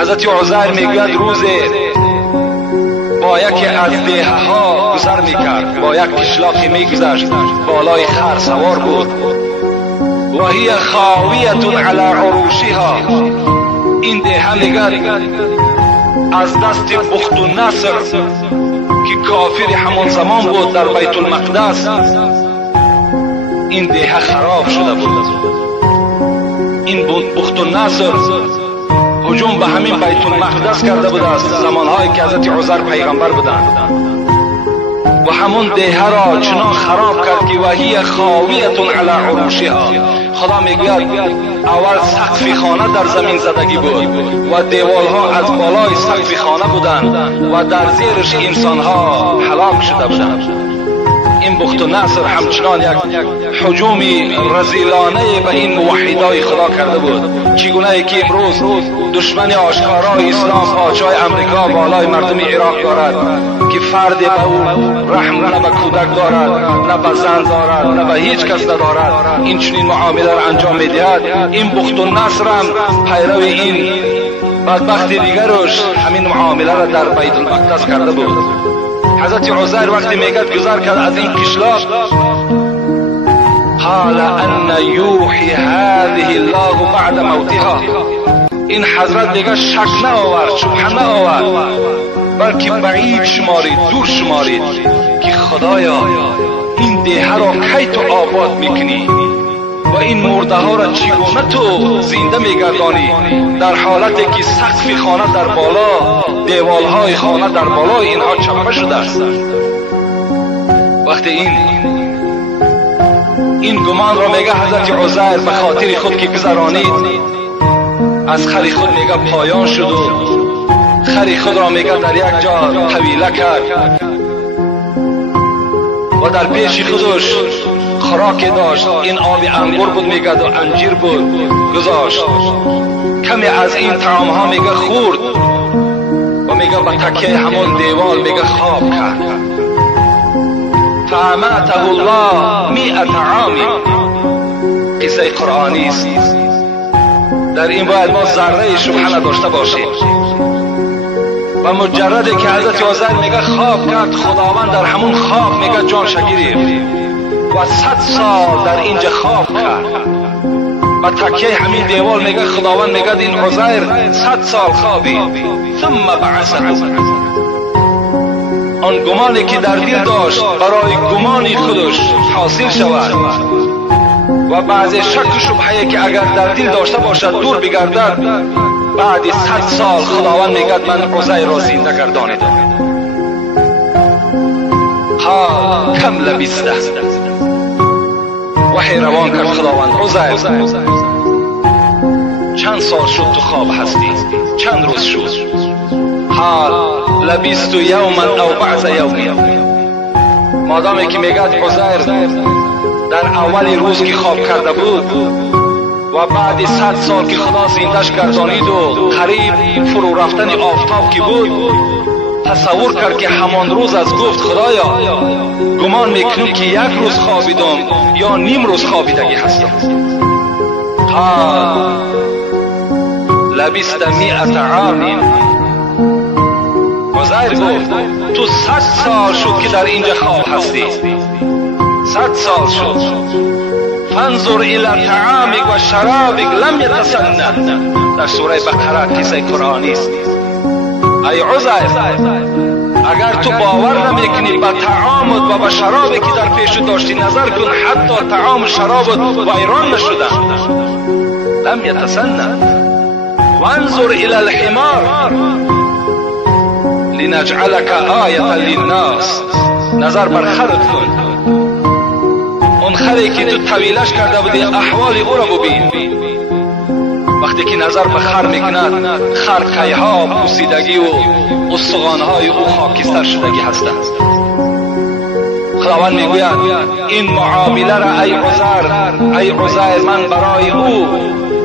حضرت عزیر میگوید روز با یکی از دیه ها گذر میکرد، با یک کشلاقی میگذشت، بالای خر سوار بود. و هی خاویة علی عروشها، این دیه میگد از دست بخت و نصر که کافر همان زمان بود در بیت المقدس، این دیه خراب شده بود. این بخت و نصر هجوم به همین بیت المقدس کرده بود از زمانهایی که حضرت عزیر پیغمبر بودند و همون دیه را چنان خراب کرد که وهی خاویة علی عروشها. خدا میگوید اول سقف خانه در زمین زدگی بود و دیوالها از بالای سقف خانه بودند و در زیرش انسانها هلاک شده بودند. این بخت و نصر همچنان یک هجوم رذیلانه به این موحدای خدا کرده بود، چگونه که امروز دشمن آشکارای اسلام پادشاه امریکا بالای مردم عراق دارد که فرد به او رحم نه به کودک دارد، نه به زن دارد، نه به هیچ کس ندارد، این چنین معامله را انجام میدهد. این بخت و نصر هم پیرو این بدبخت دیگرش همین معامله را در بیت المقدس کرده بود. حضرت عزیر وقتی میگد گذر کرد از این کشلاق، قال ان یوحی هذه الله بعد موتها، این حضرت دیگه شک نآورد، شبهه نآورد، بلکه بعید شمارید، دور شمارید که خدایا این دیه را کی تو آباد میکنی و این مرده ها را چگونه تو زنده میگردانی، در حالتی که سقف خانه در بالا، دیوال های خانه در بالا اینها چپه شده است. وقتی این گمان را میگه حضرت عزیر به خاطر خود که گذرانید، از خری خود میگه پایان شد و خری خود را میگه در یک جا طویله کرد و در پیش خودش خوراکی داشت. این آب انگور بود میگد و انجیر بود، گذاشت کمی از این طعام ها میگه خورد و میگه به تکیه همون دیوال میگه خواب کرد. فاماته الله 100 عام، قصه قرآنی است. در این باید ما ذره شبهه نداشته باشیم. و مجردی که حضرت عزیر میگه خواب کرد، خداوند در همون خواب میگه جان شگیری و 100 سال در اینجا خواب کرد. و تکیه همین دیوال میگه خداوند میگه این عزیر 100 سال خوابی، ثم بعثه. آن گمانی که در دل داشت برای گمانی خودش حاصل شود و بعضی شک و شبهه که اگر در دل داشته باشد دور بگردد، بعد 100 سال خداوند میگه من عزیر را زنده گردانیدم. قال کم لبثت، وحی روان کرد خداوند عزیر چند سال شد تو خواب هستی، چند روز شد؟ قال لبثت یوما او بعض یوم. مادامی که میگه عزیر در اول روز که خواب کرده بود و بعد 100 سال که خدا زندش گردانید و قریب فرو رفتن آفتاب که بود، تصور کرد که همان روز از گفت خدایا گمان میکنم که یک روز خوابیدم یا نیم روز خوابیدگی هستم. قال لبثت 100 عام. عزیر گفت تو 100 سال شد که در اینجا خواب هستی، 100 سال شد. فانظر الى طعامك و شرابك لم يتسنى، در سوره بقره قصه قرآنی است. ای عزیر اگر تو باور نمیکنی به طعامت و به شرابی که در پیش داشتی نظر کن، حتی طعام و شرابت ویران نشده. لم يتسنى. وانظر الى الحمار لنجعلك آیة للناس، نظر بر خرت کن، اون خری که تو طویلش کرده بودی احوال او را ببین. وقتی که نظر به خر میکند، خر قیها، پوسیدگی و استخوانهای او خاکستر شدگی هستند. خداوند میگوید این معامله را ای عزیر من برای او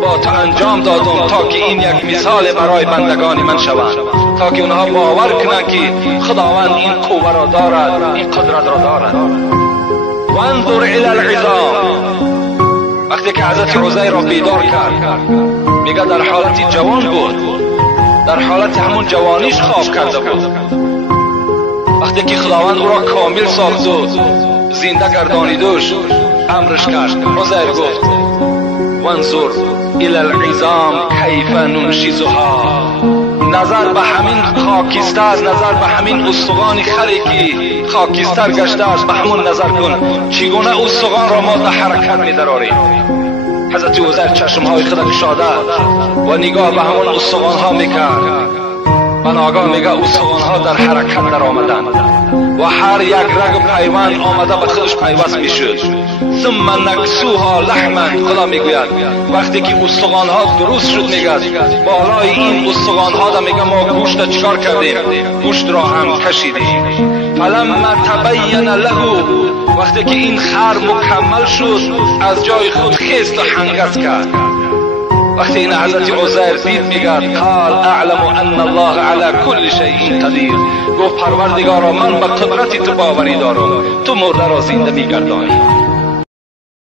با تو انجام دادم تا که این یک مثال برای بندگان من شود، تا که اونها باور کنند که خداوند این قوه را دارد، این قدرت را دارد. وانظر الى العظام. وقتی که حضرت عزیر را بیدار کرد، میگه در حالت جوان بود، در در حالت همون جوانیش خواب کرده بود. وقتی که خداوند او را کامل ساخت و زنده گردانیدش امرش کرد. عزیر گفت وانظر الی العظام کیف ننشزها، نظر به همین خاکستر، نظر به همین استخوان خری که خاکستر گشته است، به همون نظر کن چگونه استخوان را ما در حرکت می‌دراریم. حضرت عزیر چشم‌های خود گشاده و نگاه به همون استخوان‌ها می‌کرد و ناگاه میگه استخوان‌ها در حرکت در آمدند و هر یک رگ و پیوند آمده به خودش پیوست میشد. ثم نکسوها لحما، خدا میگوید وقتی که استخوان‌ها درست شد میگه بالای این استخوان‌ها دا میگه ما گوشت چکار کردیم؟ گوشت را هم کشیدیم. فلما تبین له، وقتی که این خر مکمل شد از جای خود خیست و هنگس کرد. وقتی این حضرت عزیر دید میگه قال اعلم ان الله علی کل شیء قدیر، گفت پروردگارا من به قدرت تو باوری دارم، تو مرده را زنده میگردانی.